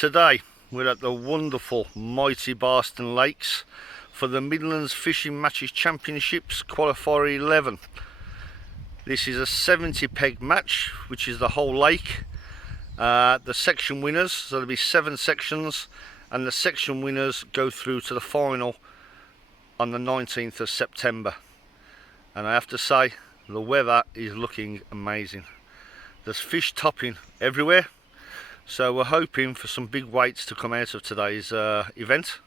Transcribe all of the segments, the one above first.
Today we're at the wonderful mighty Barston Lakes for the Midlands Fishing Matches Championships Qualifier 11. This is a 70 peg match, which is the whole lake. The section winners, so there'll be 7 sections, and the section winners go through to the final on the 19th of September. And I have to say, the weather is looking amazing. There's fish topping everywhere, so we're hoping for some big weights to come out of today's event.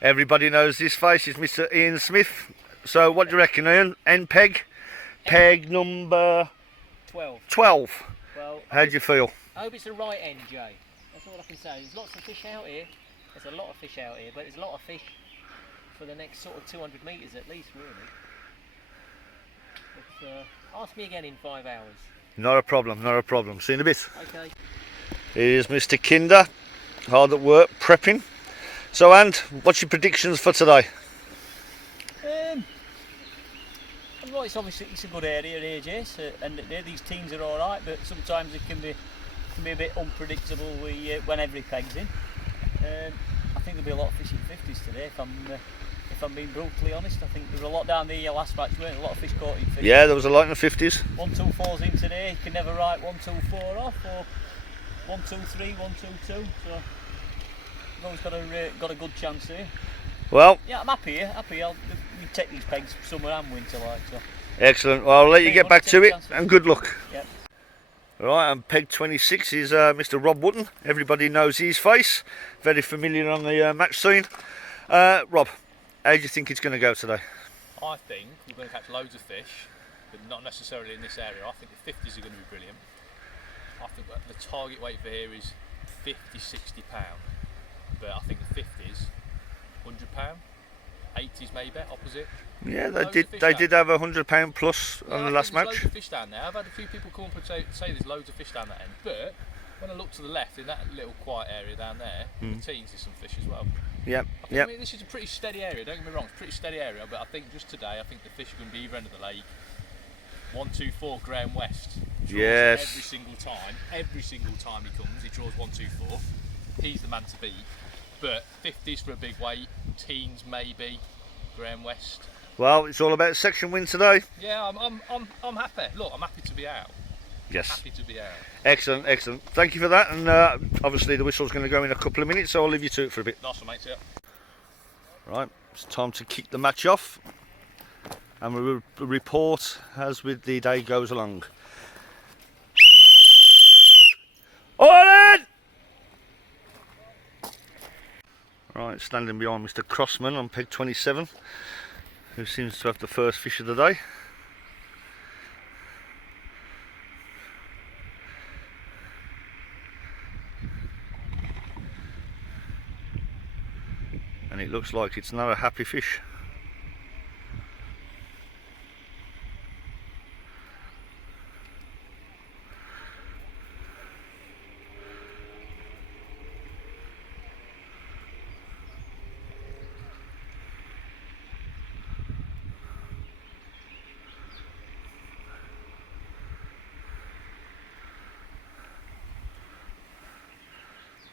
Everybody knows this face is Mr. Ian Smith. So what do you reckon, Ian? End peg? Peg number 12. 12. Well, how do you feel? I hope it's the right end, Jay. That's all I can say. There's lots of fish out here. There's a lot of fish out here, but there's a lot of fish for the next sort of 200 metres at least, really. But, ask me again in 5 hours. Not a problem, not a problem. See you in a bit. Okay. Here's Mr. Kinder, hard at work, prepping. So, and what's your predictions for today? Well, it's obviously a good area here, Jace, and these teams are all right, but sometimes it can be a bit unpredictable when every peg's in. I think there'll be a lot of fishing 50s today. If I'm being brutally honest, I think there was a lot down the last match, weren't there? A lot of fish caught in 50s. Yeah, there was a lot in the 50s. 1, 2, 4's in today. You can never write 1, 2, 4 off, or 1, 2, 3, 1, 2, 2. So you've always got a good chance here. Well, yeah, I'm happy here. I'll take these pegs summer and winter, like so. Excellent. Well, I'll let you get back to it, and good luck. Yep. Right, and peg 26 is Mr. Rob Wootton. Everybody knows his face. Very familiar on the match scene. Rob, how do you think it's going to go today? I think we're going to catch loads of fish, but not necessarily in this area. I think the 50s are going to be brilliant. I think that the target weight for here is 50, 60 pound, but I think the 50s, 100 pound, 80s maybe opposite. Yeah, they did have a £100 plus on the last match. There's loads of fish down there. I've had a few people come up and say there's loads of fish down that end, but when I look to the left in that little quiet area down there, the teens there's some fish as well. Yep, I mean, this is a pretty steady area, don't get me wrong, it's a pretty steady area, but I think just today, I think the fish are going to be either end of the lake. 1, 2, 4, Graham West. Yes. Every single time he comes, he draws 1, 2, 4. He's the man to beat. But 50s for a big weight, teens maybe, Graham West. Well, it's all about section win today. Yeah, I'm happy. Look, I'm happy to be out. Yes. Happy to be out. Excellent, excellent. Thank you for that. And obviously the whistle's going to go in a couple of minutes, so I'll leave you to it for a bit. Nice one, mate. Yeah. Right, it's time to kick the match off, and we'll report as with the day goes along. All right then! Right, standing behind Mr. Crossman on peg 27, who seems to have the first fish of the day. And it looks like it's not a happy fish.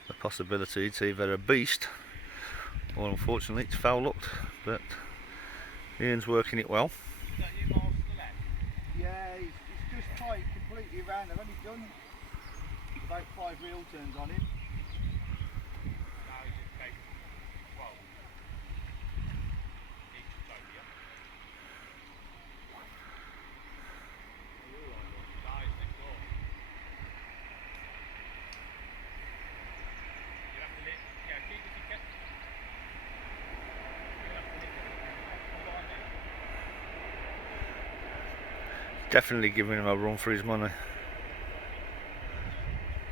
The possibility it's either a beast, or unfortunately it's foul looked, but Ian's working it well. Is that you, Miles, to the left? Yeah, it's just tight completely around. I've only done about 5 reel turns on him. Now he's in peg 12. Each toe, yeah? Nice, next door. You have to lift, yeah, keep if you can. Definitely giving him a run for his money. I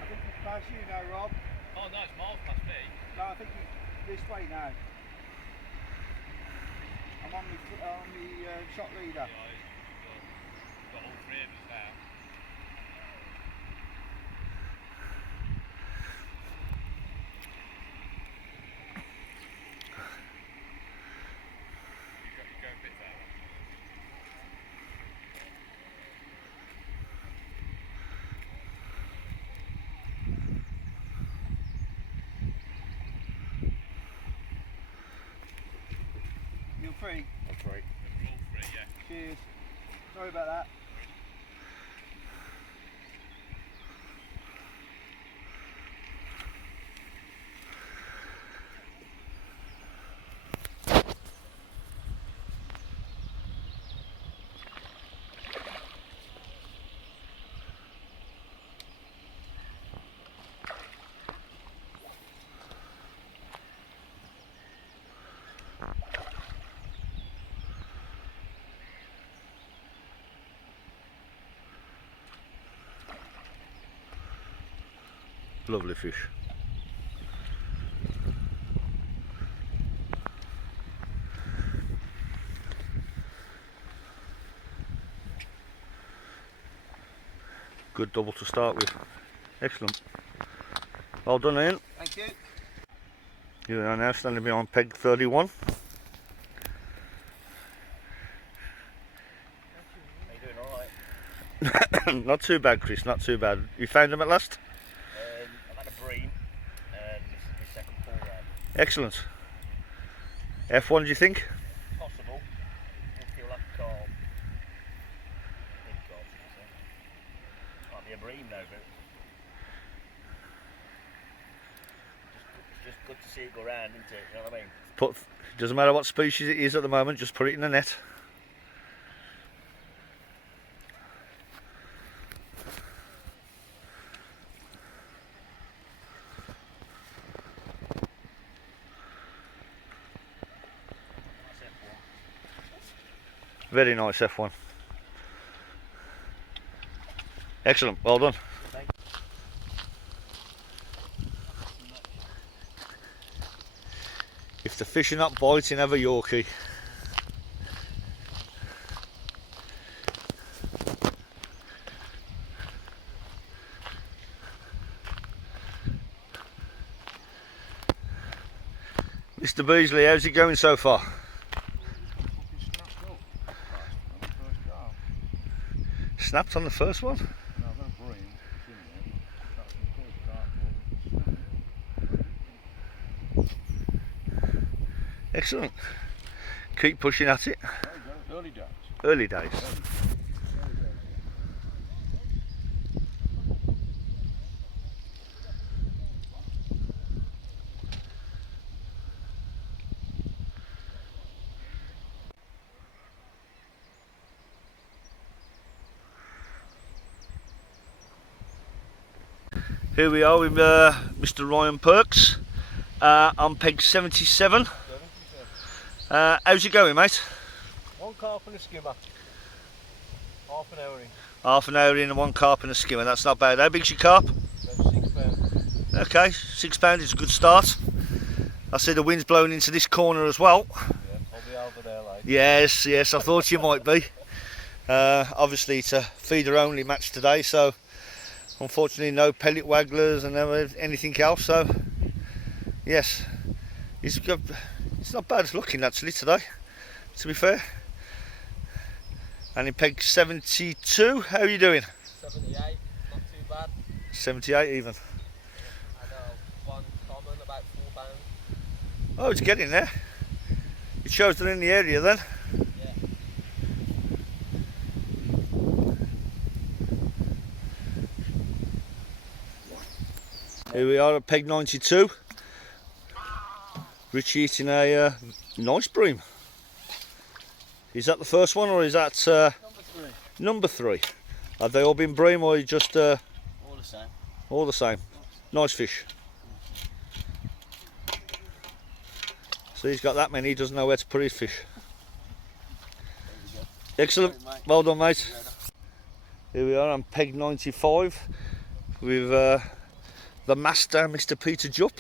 think he's past you now, Rob. Oh no, it's miles past me. No, I think he's this way now. I'm on the shot leader. Yeah, got all 3 of us now. You're going a bit there. three? That's right. We're all three, yeah. Cheers. Sorry about that. Lovely fish. Good double to start with. Excellent. Well done, Ian. Thank you. You are now standing behind peg 31. Are you doing alright? Not too bad, Chris, not too bad. You found them at last? I've had a bream and this is my second pull round. Excellent. F1, do you think? Possible. If you'll have calm. Big calm, should I say. Might be a bream though, but it's just good to see it go round, isn't it? You know what I mean? Doesn't matter what species it is at the moment, just put it in the net. Very nice F1. Excellent, well done. If the fish are not biting, have a Yorkie. Mr. Beasley, how's it going so far? Snapped on the first one? Excellent. Keep pushing at it. Early days. Early days. Here we are with Mr. Ryan Perks on peg 77. How's it going, mate? One carp and a skimmer. Half an hour in. Half an hour in and one carp and a skimmer, that's not bad. How big's your carp? About £6. Okay, £6 is a good start. I see the wind's blowing into this corner as well. Yeah, I'll be over there later. Yes, yes, I thought you might be. Obviously it's a feeder only match today, so unfortunately no pellet wagglers and anything else, so yes, it's not bad looking actually today, to be fair. And in peg 72, how are you doing? 78, not too bad. 78 even. I know, one common, about £4. Oh, it's getting there. It shows they're in the area then. Yeah. Here we are at peg 92. Richie eating a nice bream. Is that the first one or is that Number 3. number 3? Have they all been bream or just All the same. all the same? Nice fish. So he's got that many, he doesn't know where to put his fish. Excellent, well done mate. Here we are on peg 95 with the master, Mr. Peter Jupp.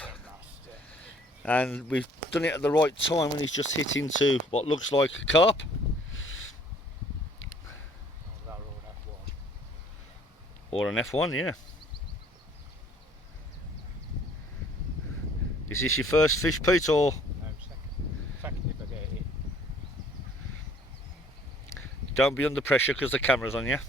And we've done it at the right time when he's just hit into what looks like a carp. Or an F1, yeah. Is this your first fish, Pete, or? No, second if I get it. Don't be under pressure because the camera's on you.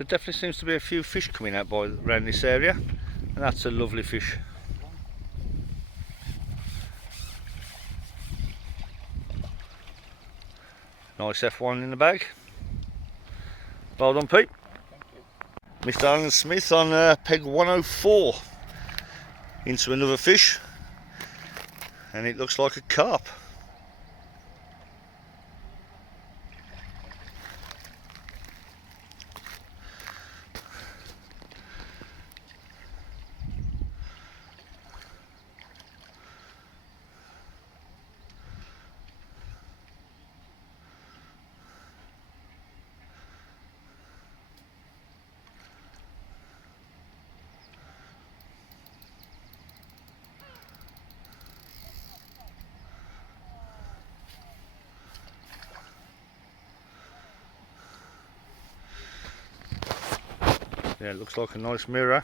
There definitely seems to be a few fish coming out around this area, and that's a lovely fish. Nice F1 in the bag. Well done, Pete. Mr. Alan Smith on peg 104 into another fish, and it looks like a carp. Yeah, it looks like a nice mirror.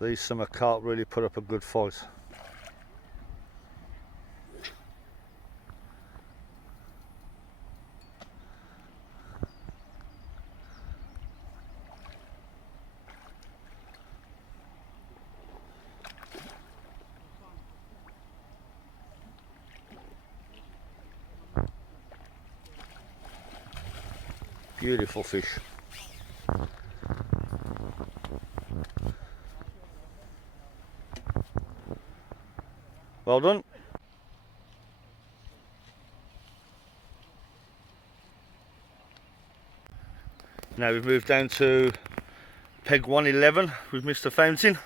These summer carp really put up a good fight. Beautiful fish. Well done. Now we've moved down to peg 111 with Mr. Fountain.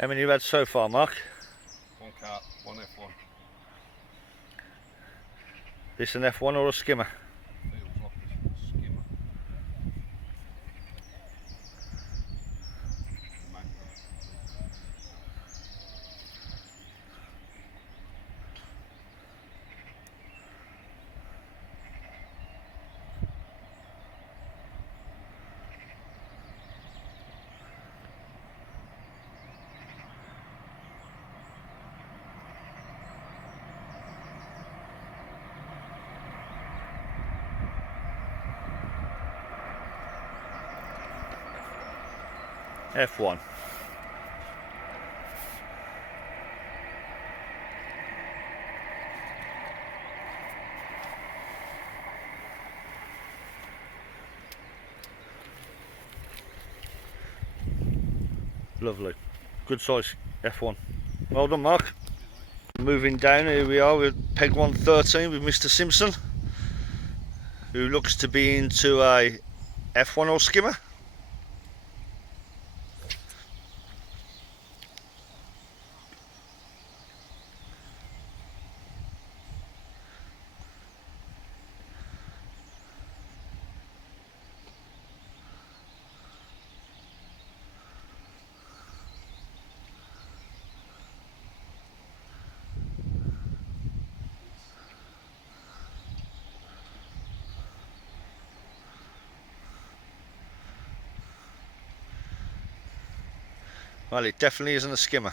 How many you had so far, Mark? One carp, one F1. This an F1 or a skimmer? Feels like a skimmer. F1. Lovely. Good size F1. Well done, Mark. Moving down, here we are with peg 113 with Mr. Simpson, who looks to be into a F1 or skimmer. Well, it definitely isn't a skimmer.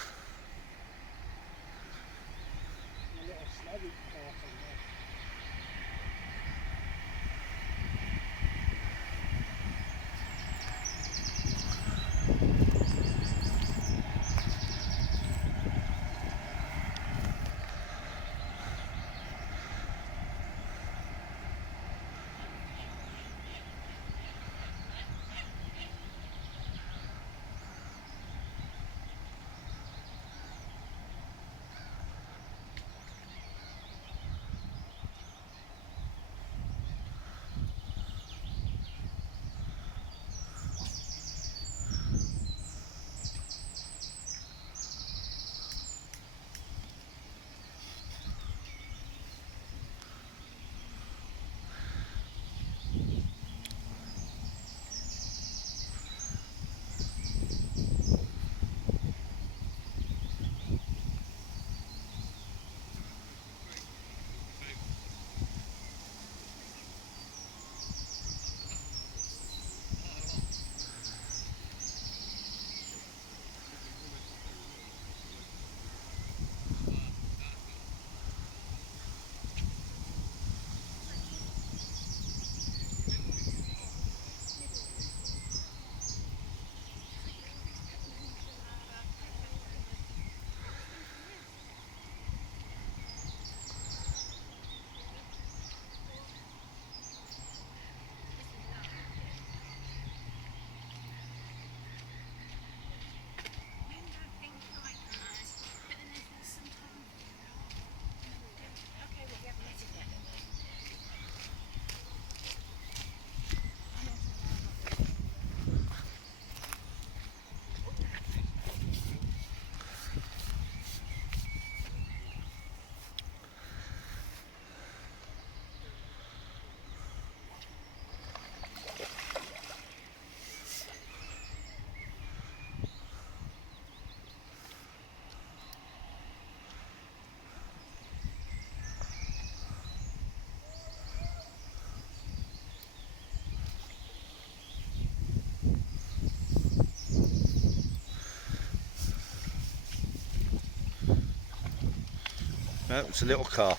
No, it's a little carp.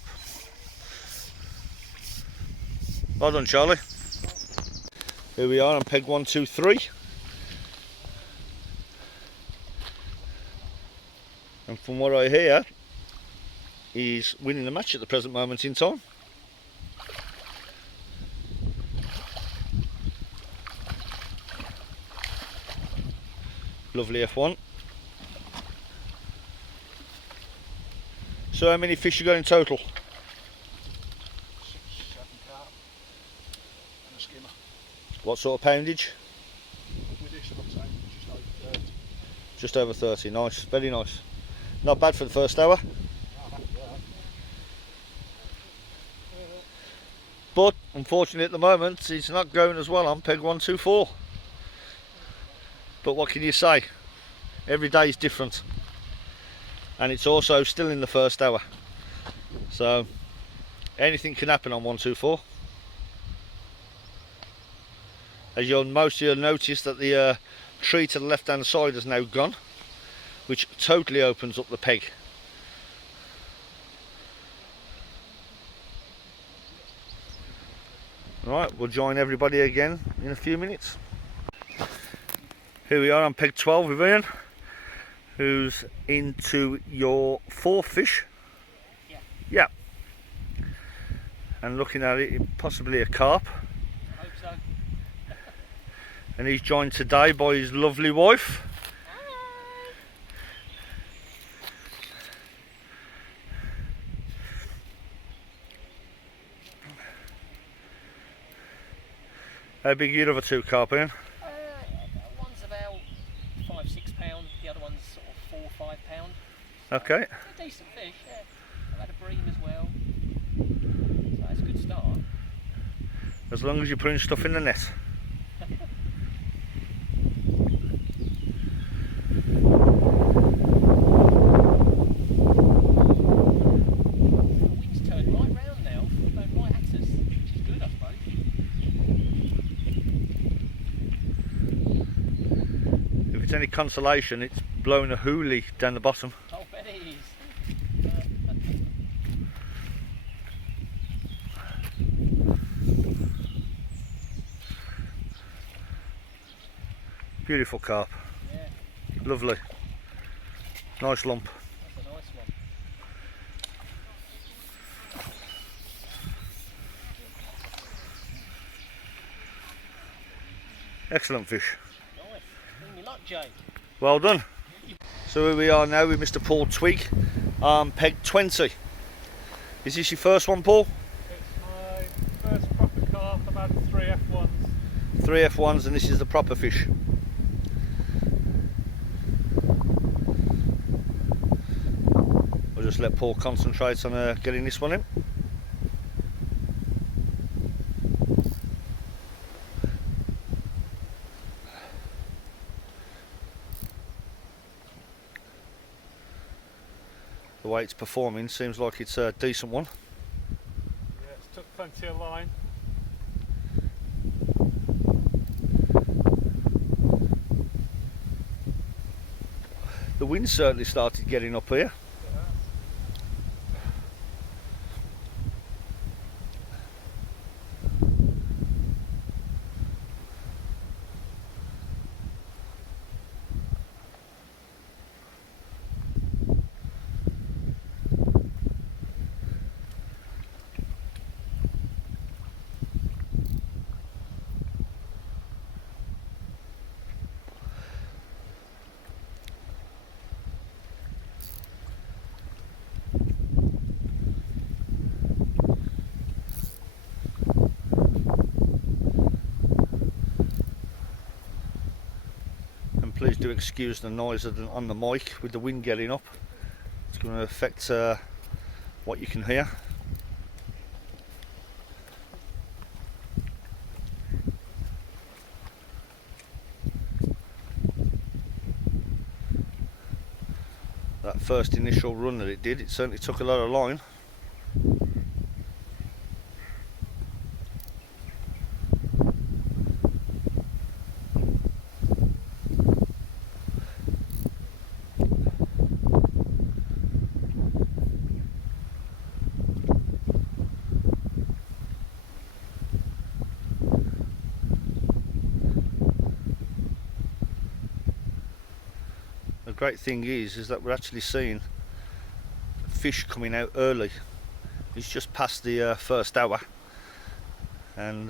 Well done, Charlie. Here we are on peg 1, 2, 3. And from what I hear, he's winning the match at the present moment in time. Lovely F1. So how many fish you got in total? 6, 7 carp and a skimmer. What sort of poundage? With this, I'm saying just over 30. Just over 30, nice, very nice. Not bad for the first hour. But unfortunately at the moment it's not going as well on peg 1, 2, 4. But what can you say? Every day is different. And it's also still in the first hour. So anything can happen on 1, 2, 4. As most of you will notice that the tree to the left hand side has now gone, which totally opens up the peg. Right, we'll join everybody again in a few minutes. Here we are on peg 12 with Ian, who's into your 4th fish. Yeah. And looking at it, possibly a carp. Hope so. And he's joined today by his lovely wife. How big are your other 2 carp, Ian? One's about 5, 6 pound. The other one's sort of 4, 5 pound. Okay. They're decent fish. Yeah. I've had a bream as well. So it's a good start. As long as you're putting stuff in the net. The wind's turned right round now, going right at us, which is good, I suppose. If it's any consolation, it's blowing a hoolie down the bottom. Oh, bet it is. Beautiful carp. Yeah, Lovely. Nice lump. that's a nice one. Excellent fish. Nice. Bring me luck, Jay. Well done. So here we are now with Mr. Paul Twig, peg 20. Is this your first one, Paul? It's my first proper carp. I've had 3 F1s. 3 F1s, and this is the proper fish. I'll just let Paul concentrate on getting this one in. The way it's performing seems like it's a decent one. Yeah, it's took plenty of line. The wind certainly started getting up here. Please do excuse the noise on the mic with the wind getting up. It's going to affect what you can hear. That first initial run that it did, it certainly took a lot of line. great thing is that we're actually seeing fish coming out early. It's just past the first hour, and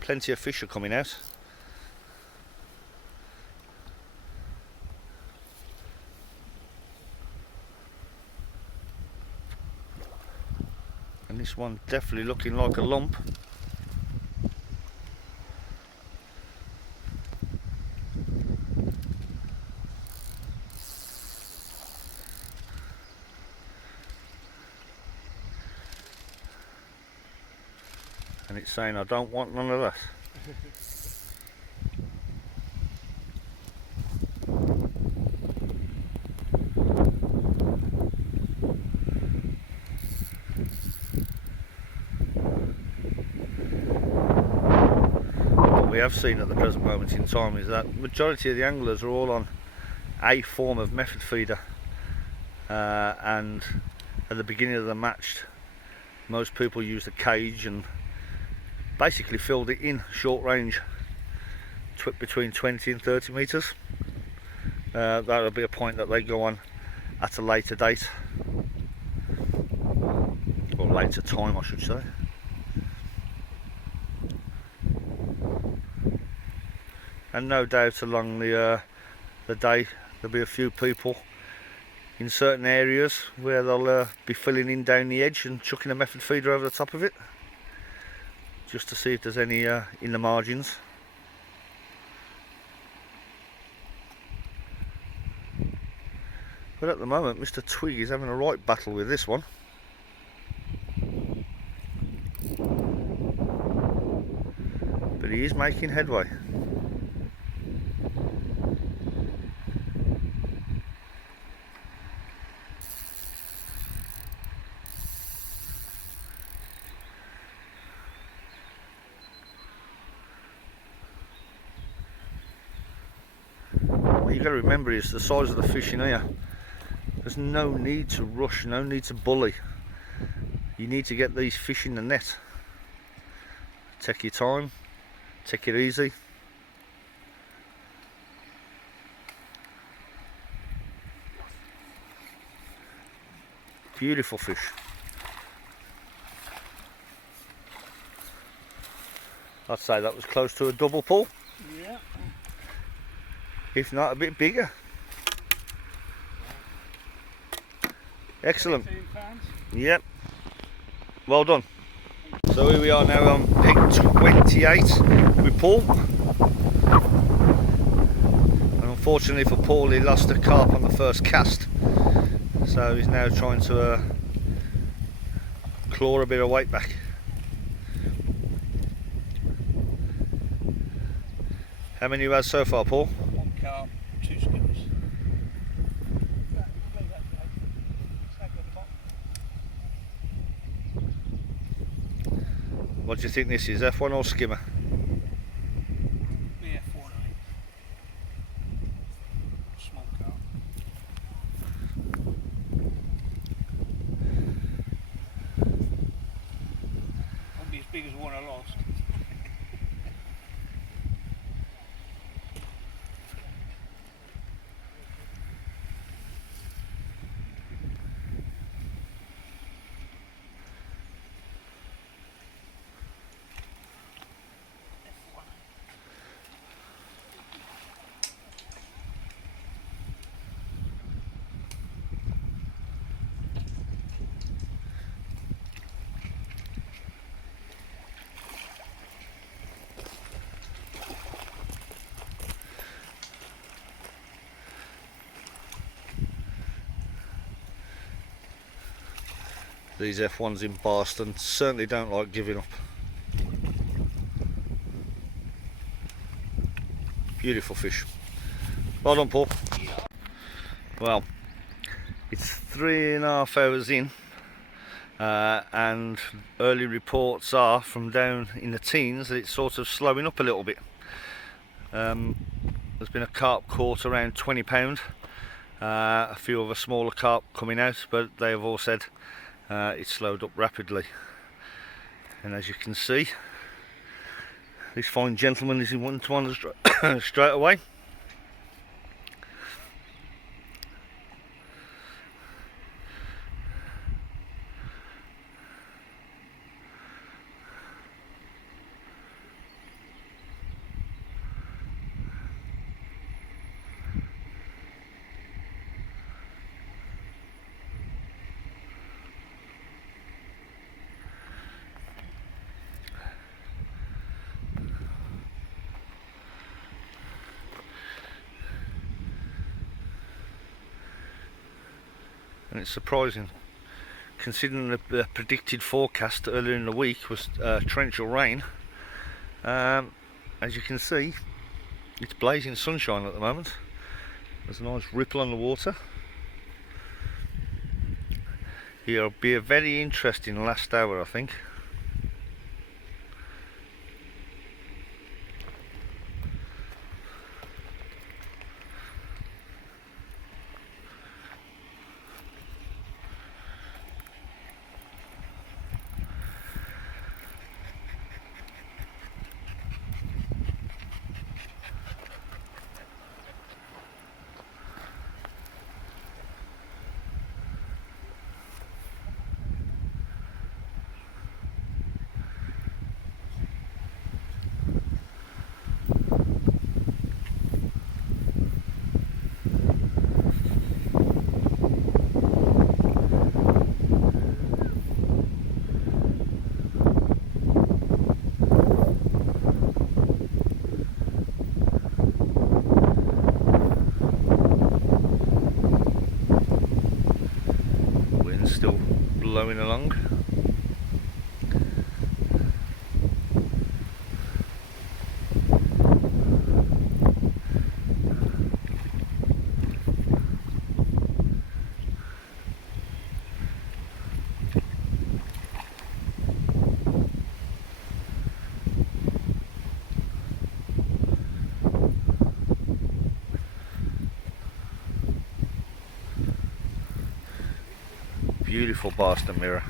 plenty of fish are coming out. And this one definitely looking like a lump. And it's saying, I don't want none of that. What we have seen at the present moment in time is that the majority of the anglers are all on a form of method feeder, and at the beginning of the match most people used a cage and basically filled it in short range, between 20 and 30 metres. That'll be a point that they go on at a later date, or later time I should say. And no doubt along the day there'll be a few people in certain areas where they'll be filling in down the edge and chucking a method feeder over the top of it, just to see if there's any in the margins. But at the moment Mr. Twig is having a right battle with this one. But he is making headway. What you've got to remember is the size of the fish in here. There's no need to rush, no need to bully. You need to get these fish in the net. Take your time, take it easy. Beautiful fish. I'd say that was close to a double pull. Yeah. If not a bit bigger. Excellent. 13 pounds. Yep. Well done. So here we are now on peg 28 with Paul. And unfortunately for Paul, he lost a carp on the first cast. So he's now trying to claw a bit of weight back. How many you had so far, Paul? 1 carp, 2 skimmers. What do you think this is, F1 or skimmer? Yeah, 4 small carp. Won't be as big as one I lost. These F1s in Barston certainly don't like giving up. Beautiful fish. Well done, Paul. Well, it's 3.5 hours in, and early reports are from down in the teens that it's sort of slowing up a little bit. There's been a carp caught around £20, a few of a smaller carp coming out, but they have all said it's slowed up rapidly. And as you can see, this fine gentleman is in one straight away. and it's surprising considering the predicted forecast earlier in the week was torrential rain. As you can see, it's blazing sunshine at the moment. There's a nice ripple on the water. It'll be a very interesting last hour, I think. Still blowing along. Beautiful Barston mirror.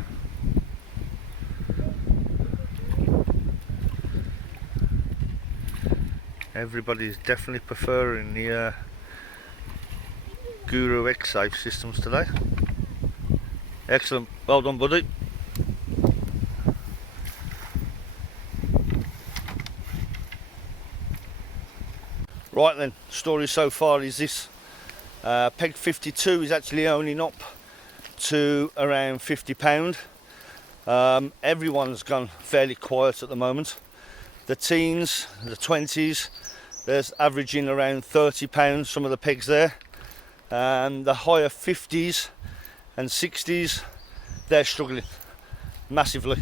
Everybody's definitely preferring the Guru X-Safe systems today. Excellent, well done buddy. Right then, story so far is this. Peg 52 is actually owning up to around £50. Everyone's gone fairly quiet at the moment. The teens, the 20s, there's averaging around £30, some of the pegs there. And the higher 50s and 60s, they're struggling massively.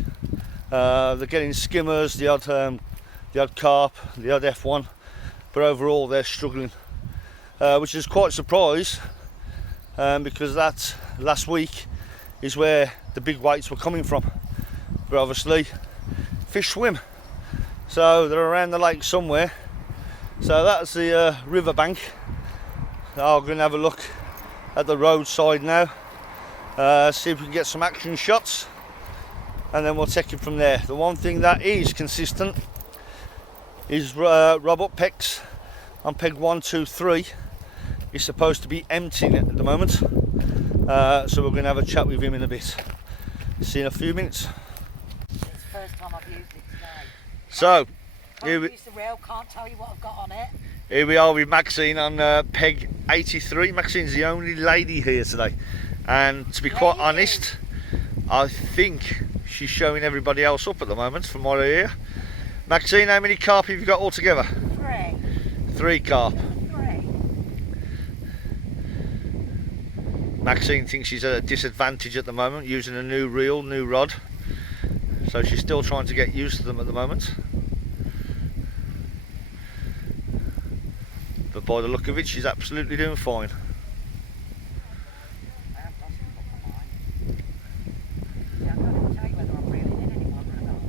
They're getting skimmers, the odd carp, the odd F1, but overall they're struggling, which is quite a surprise. Because that last week is where the big weights were coming from, but obviously fish swim, so they're around the lake somewhere. So that's the river bank. I'm going to have a look at the roadside now, see if we can get some action shots, and then we'll take it from there. The one thing that is consistent is Rob Up Pegs on peg 1, 2, 3. He's supposed to be emptying it at the moment, so we're going to have a chat with him in a bit. See you in a few minutes. It's the first time I've used it today. So, Can't use the reel, can't tell you what I've got on it. here we are with Maxine on peg 83. Maxine's the only lady here today, and to be quite honest, I think she's showing everybody else up at the moment from what I hear. Maxine, how many carp have you got altogether? 3. 3 carp. 3. Maxine thinks she's at a disadvantage at the moment using a new reel, new rod, so she's still trying to get used to them at the moment. But by the look of it, she's absolutely doing fine. I have lost a couple of mine. Yeah, I can't even tell you whether I'm reeling in any longer or not.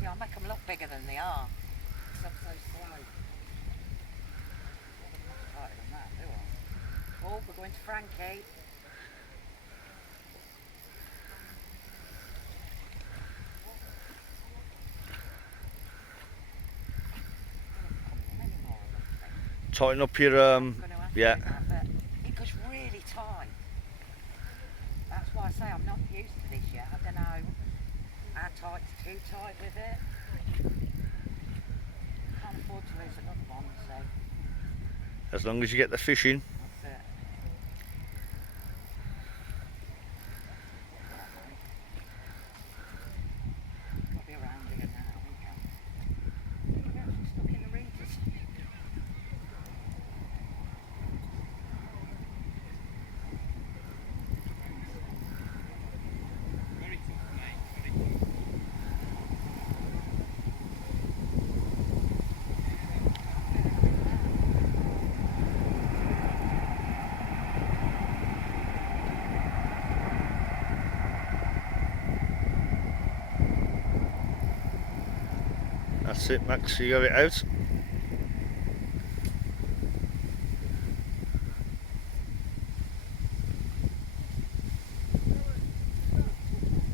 See, I make them look bigger than they are, because I'm so slow. I'm much tighter than that, do I? Oh, we're going to Frankie. Tighten up your yeah. It goes really tight. That's why I say I'm not used to this yet. I don't know how tight's too tight with it. Can't afford to lose another one, so As long as you get the fish in. that's it. I'll be around here now, aren't I? We're actually stuck in the reeders. That's it, Max, you got it out.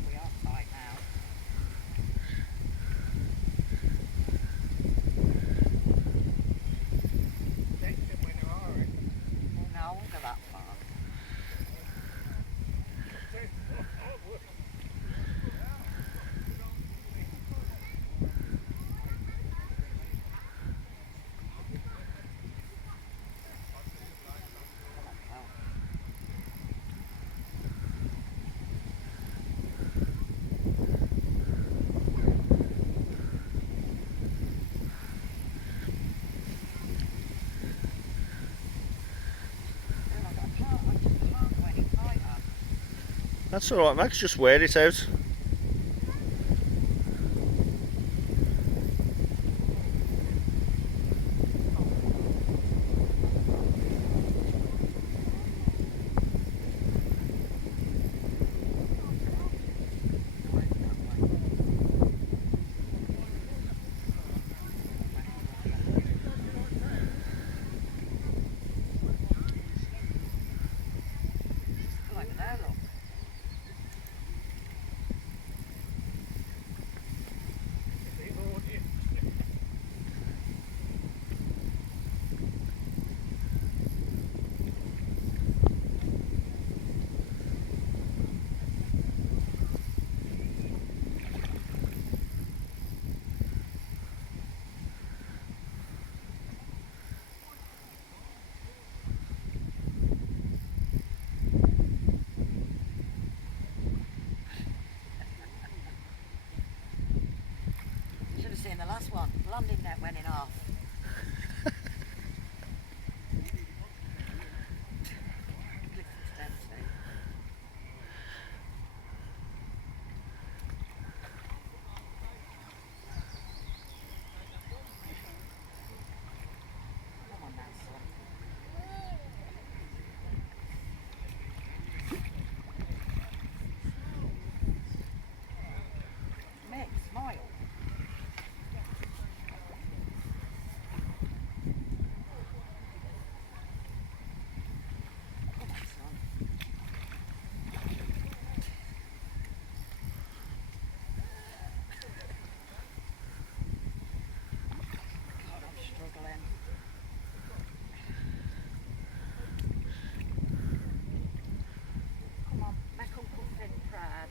We are tight now. Oh no, I won't go that far. That's alright, Max, just wear it out. Should have seen the last one. Landing net went in half. Come on now, son. Mick, smile. Come on, son. God, I'm struggling. Come on, make Uncle Finn proud.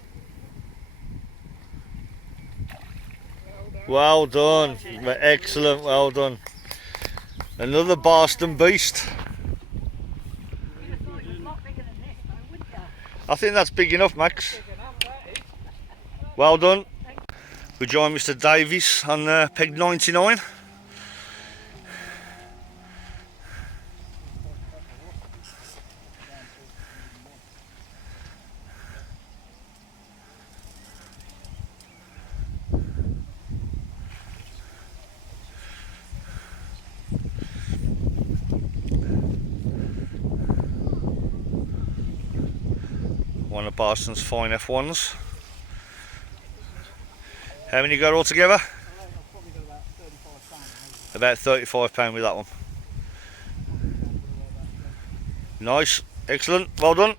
Well done, excellent, well done. Another Barston beast. You'd have thought it was a lot bigger than this, though, wouldn't you? I think that's big enough, Max. Well done. We join Mr. Davies on peg 99. One of Barston's fine F1s. How many you got altogether? About £35 with that one. Nice, excellent, well done.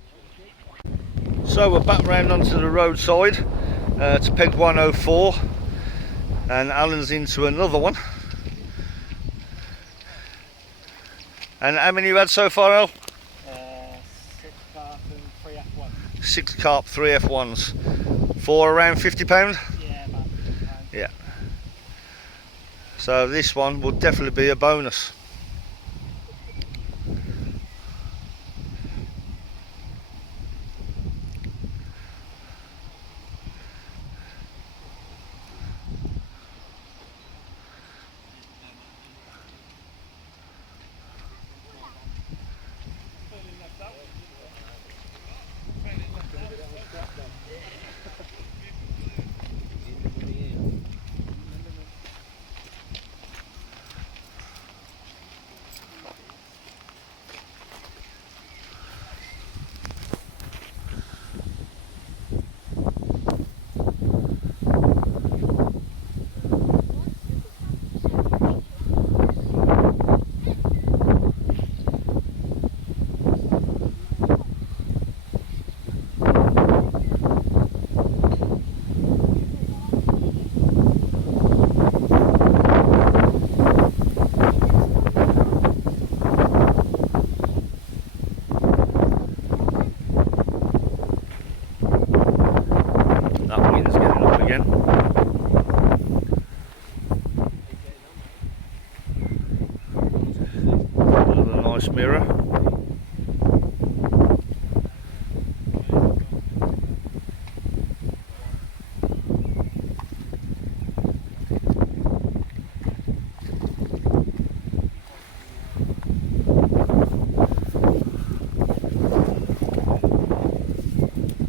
So we're back round onto the roadside to peg 104, and Alan's into another one. And how many you had so far, Al? 6 carp and 3 F1. 6 carp, 3 F1s. For around £50? Yeah, about £50. Yeah. So this one will definitely be a bonus.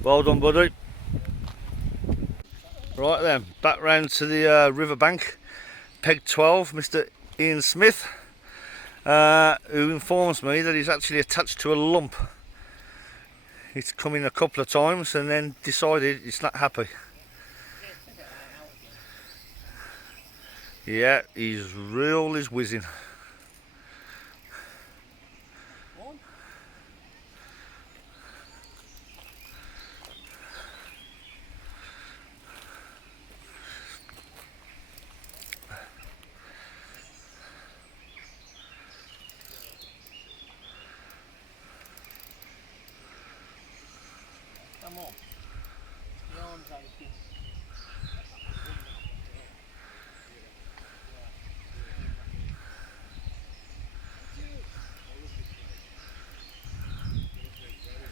Well done, buddy. Right then, back round to the riverbank. Peg 12, Mr. Ian Smith, who informs me that he's actually attached to a lump. It's come in a couple of times and then decided it's not happy. Yeah, his reel is whizzing. Come on. The arms aching.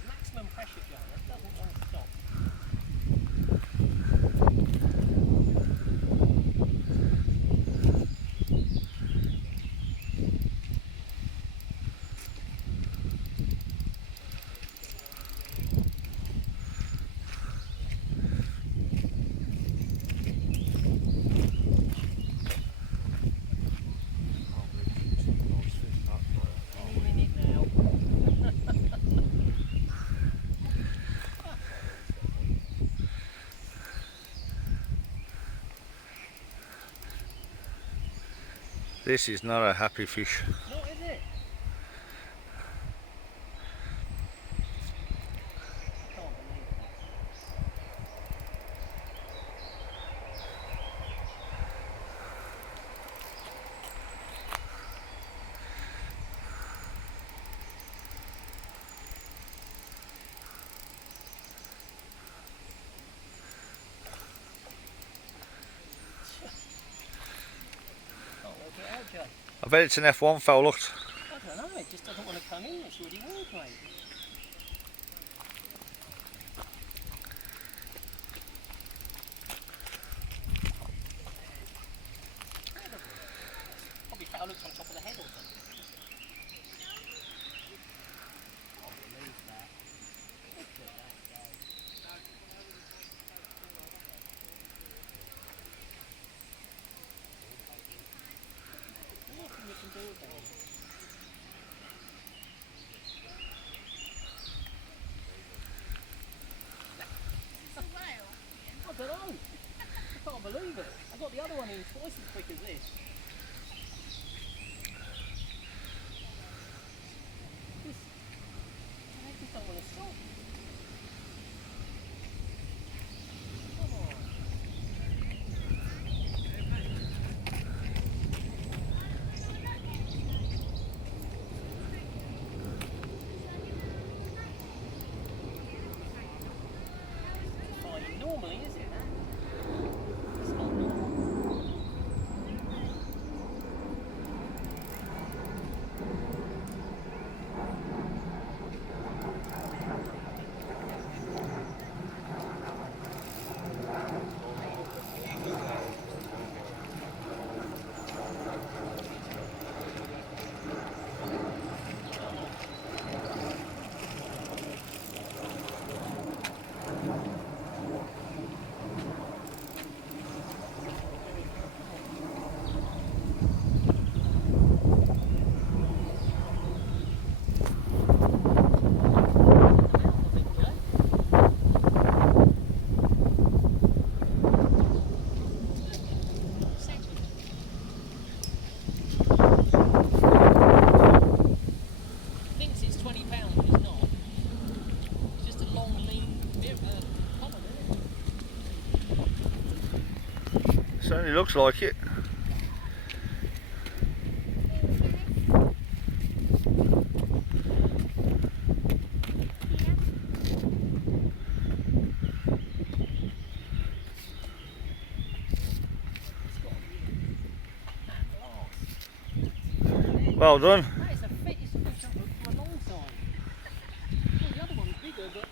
Maximum pressure going, it doesn't want to stop. Any minute now. This is not a happy fish. What is it? Can't believe that. Can't work it out, Joe. I bet it's an F1 foul, looked. I don't know, it just doesn't want to come in. It's really weird, mate. Probably foul looks on top of the head or something. Can't believe that. Look at that go. Nothing you can do about it. I don't know. I can't believe it. I got the other one in twice as quick as this. I just don't want to stop. Come on. Fine normally, is it? It's not normal. Thinks it's £20, but it's not. It's just a long, lean common, isn't it? Certainly looks like it. Well done. That is the fittest fish I've looked for a long time. Well, the other one's bigger, but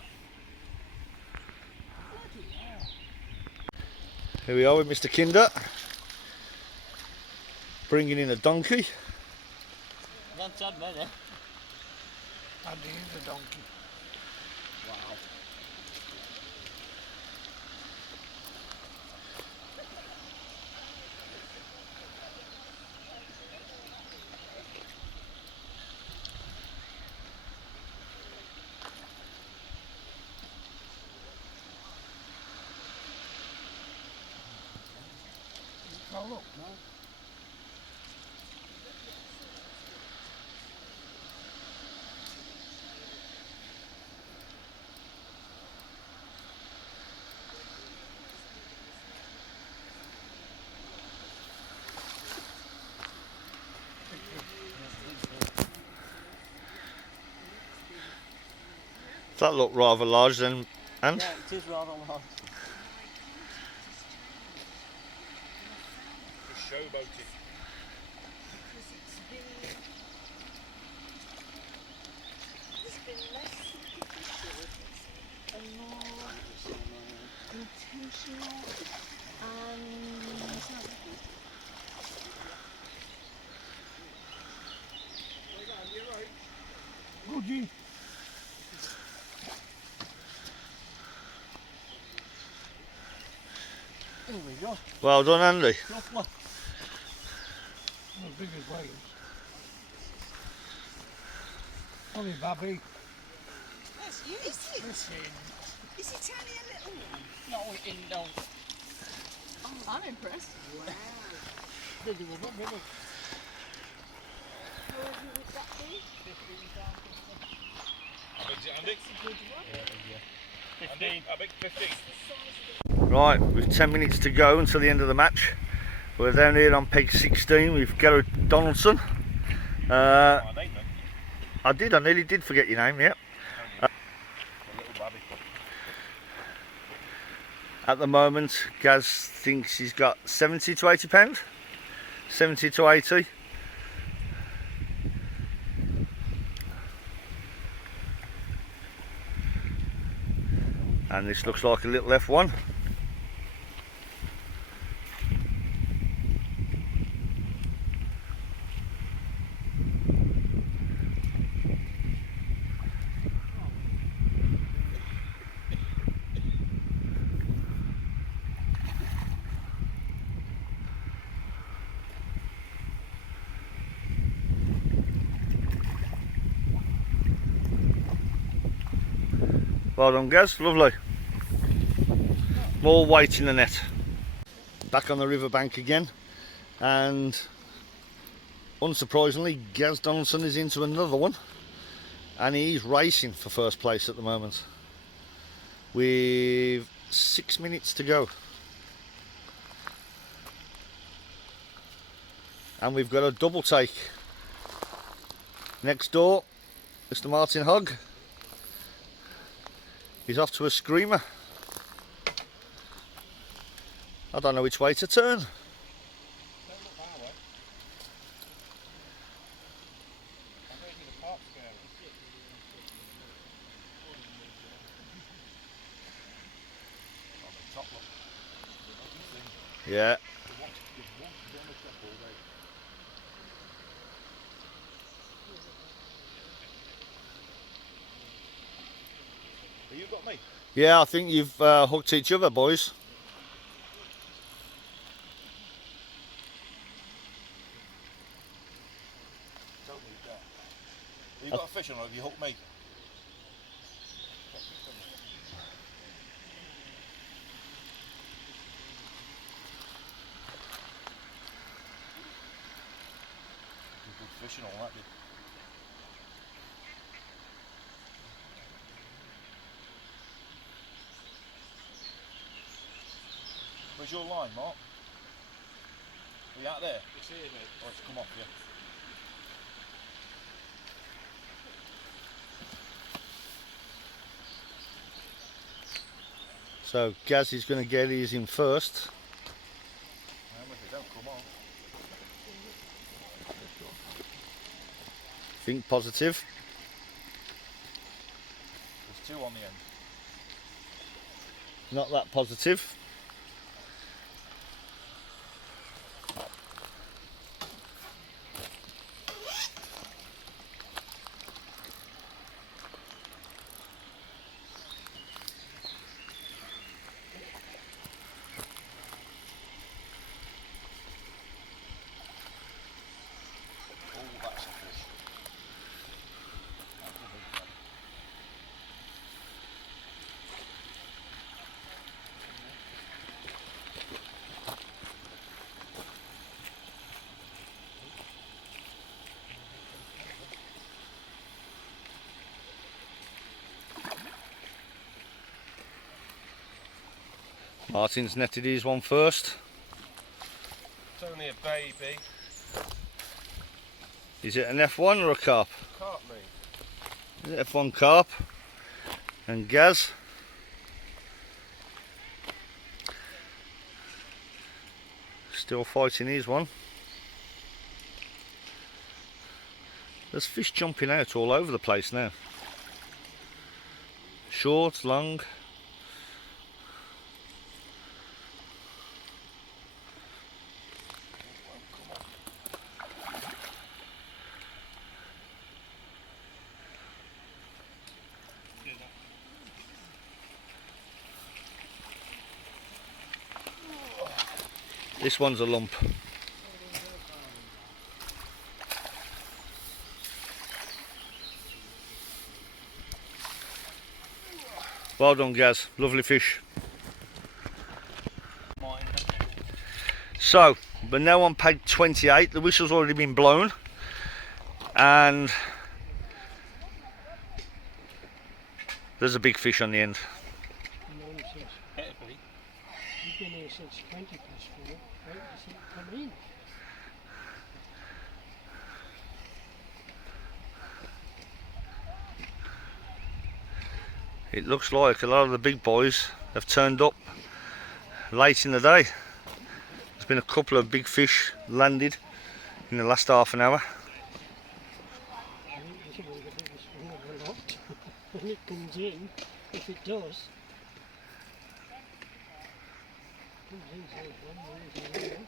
bloody hell. Here we are with Mr. Kinder, bringing in a donkey. That's had better. And he's a donkey. Wow. Oh look, no. That looked rather large then, and Yeah, it is rather large. Showboating. There's been less and more intentional and Woody. There we go. well done, Andy. Lovely. Not as big as Wales. Only Babby. that's you. Is it only a little one? No, it didn't know. I'm impressed. Wow. Did you with it, did it? How heavy would that be? 15. I think 15. Right, with 10 minutes to go until the end of the match. We're down here on peg 16 with Gareth Donaldson. I nearly did forget your name, yeah. At the moment, Gaz thinks he's got 70 to 80 pounds. 70 to 80. And this looks like a little F1. Well done, Gaz, lovely. More weight in the net. Back on the riverbank again, and unsurprisingly, Gaz Donaldson is into another one, and he's racing for first place at the moment with 6 minutes to go. And we've got a double take. Next door, Mr. Martin Hogg. He's off to a screamer. I don't know which way to turn. Yeah. You got me? Yeah, I think you've hooked each other, boys. You got a fish on or have you hooked me? Good fishing all that, did. Where's your line, Mark? Are you out there? It's here, mate. Oh, it's come off, yeah. So Gaz is going to get his in first. If it don't come on. Think positive. There's two on the end. Not that positive. Oh, that's a fish. Martin's netted his one first. It's only a baby. Is it an F1 or a carp? Carp, mate. Is it F1 carp? And Gaz. Still fighting his one. There's fish jumping out all over the place now. Short, long. This one's a lump. Well done, Gaz. Lovely fish. So, we're now on peg 28. The whistle's already been blown. And there's a big fish on the end. Nonsense. You've been here since 20 past 4. Wait to see it come in. It looks like a lot of the big boys have turned up late in the day. There's been a couple of big fish landed in the last half an hour. I think this will be the biggest one of the lot. When it comes in, if it does. Comes in, so it's one, there is another.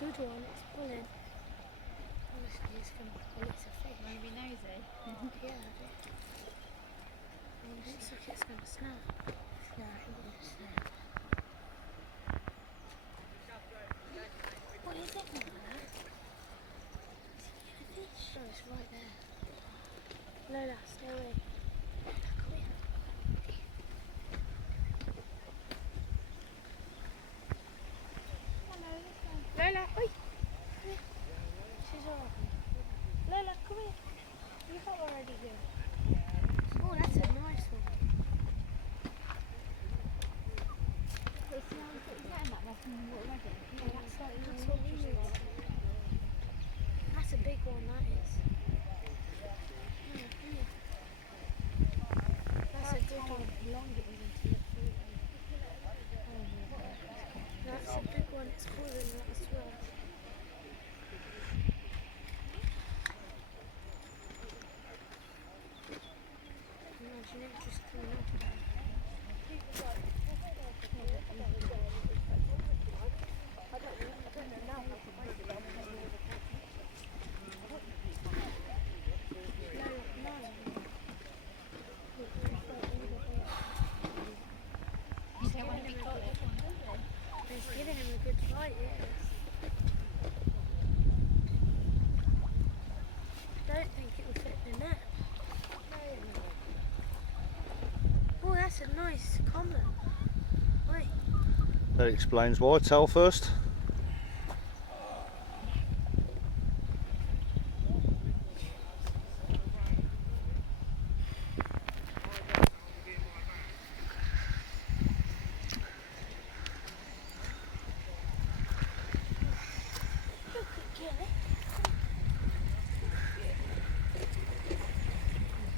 Good one, it's pulling. Obviously it's going to pull, it's a fish. Maybe nosy? Yeah, I do. It looks like it's going to snap. No, it won't snap. What is it now? Is it a fish? Oh, it's right there. Lola, stay away. Come here. Lola, oi! Come here. She's alright. Lola, come here. You got already here. Oh, that's a nice one. That's a big one, that is. Oh, come here. That's a good one. That's a big one, it's cooler than that as well. Imagine it just coming up. He's giving him a good fight, yes. That explains why. Tail first.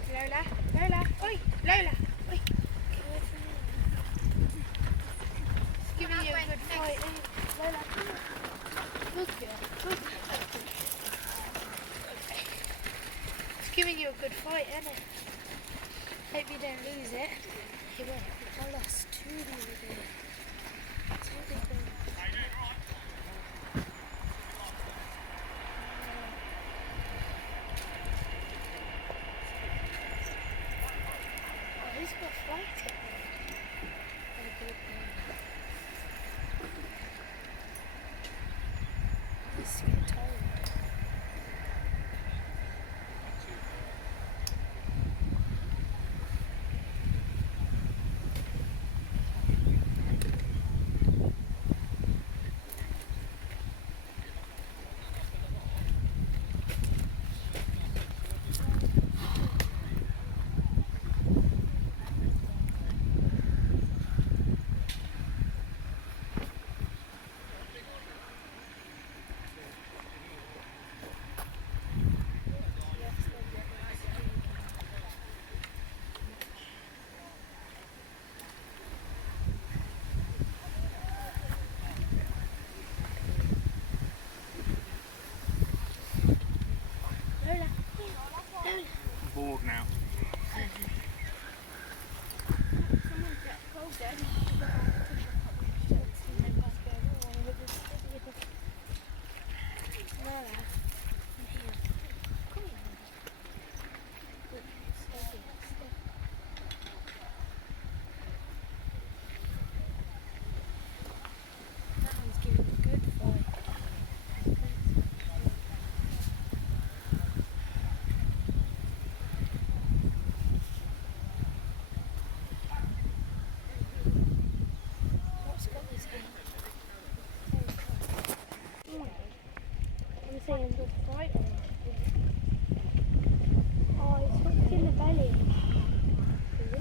Lola, Lola, oi, Lola, oi. It's giving you a good fight, isn't it? Lola, come on. Good girl, good girl. It's giving you a good fight, isn't it? Hope you don't lose it. Hey, wait, I lost 2 the other day. That's what they do. Oh, he's got a flight ticket. Very good man. He's getting tired. Lola, Lola. Bored now.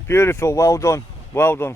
Beautiful, well done, well done.